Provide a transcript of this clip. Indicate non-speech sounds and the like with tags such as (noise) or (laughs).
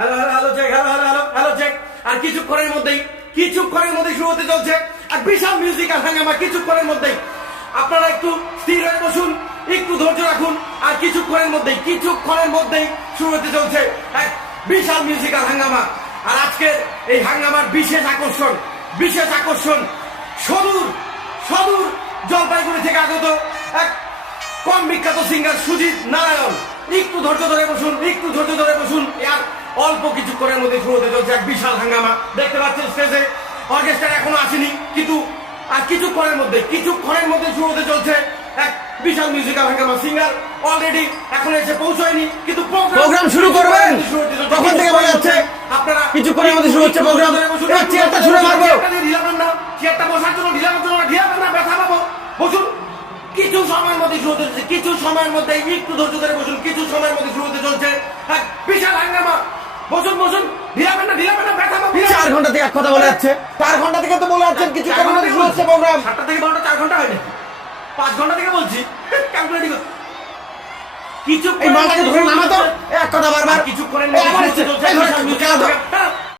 Hello hello hello hello hello hello hello আর কিছুক্ষণের মধ্যেই কিছুক্ষণের মধ্যেই শুরু হতে চলছে আর বিশাল মিউজিক্যাল হাঙ্গামা কিছুক্ষণের মধ্যেই। আপনারা একটু স্থির হয়ে বসুন, একটু ধৈর্য রাখুন, আর কিছুক্ষণের মধ্যেই কিছুক্ষণের মধ্যেই শুরু হতে চলছে এক বিশাল মিউজিক্যাল হাঙ্গামা। আর আজকের এই হাঙ্গামার বিশেষ আকর্ষণ বিশেষ আকর্ষণ, সদূর সদূর জলপাইগুড়ি থেকে আগত এক কম বিখ্যাত সিঙ্গার সুজিত নারায়ণ। একটু ধৈর্য ধরে বসুন, একটু ধৈর্য ধরে আর অল্প কিছুক্ষণের মধ্যে শুরু হতে চলছে এক বিশাল হাঙ্গামা। দেখতে পাচ্ছেন স্টেজে অর্কেস্ট্রা এখনও আসেনি কিন্তু আর কিছুক্ষণের মধ্যে কিছুক্ষণের মধ্যে শুরু হতে চলছে এক বিশাল মিউজিক্যাল হাঙ্গামা। সিঙ্গার অলরেডি এখন এসে পৌঁছায়নি কিন্তু Program শুরু করবেন? তখন থেকে বলা যাচ্ছে, আপনারা কিছুক্ষণের মধ্যে শুরু হচ্ছে প্রোগ্রাম। এবার চেয়ারটা শুরু মারবো। ঢিলাবেন না। চেয়ারটা বসার জন্য ঢিলানোর জন্য ঢিলাবেন না ব্যথা পাবো। বসুন। কিছু সময়ের মধ্যে শুরু হতে চলছে কিছু সময়ের মধ্যে একটু ধৈর্য ধরে বসুন। কিছু সময়ের মধ্যে শুরু হতে চলছে বসুন বসুন। ঢিলাবেন না ঢিলাবেন না ব্যথা চার ঘণ্টা থেকে এক কথা বলে যাচ্ছে। চার ঘণ্টা থেকে তো বলে যাচ্ছেন কিছু থেকে শুরু হচ্ছে প্রোগ্রাম? সাতটা থেকে বারোটা চার ঘণ্টা হয় না পাঁচ ঘণ্টা থেকে বলছি। (laughs) ক্যালকুলেটিং কিছু এই মালটাকে ধরে নামাতো। এক কথা বারবার। কিছুক্ষণের এই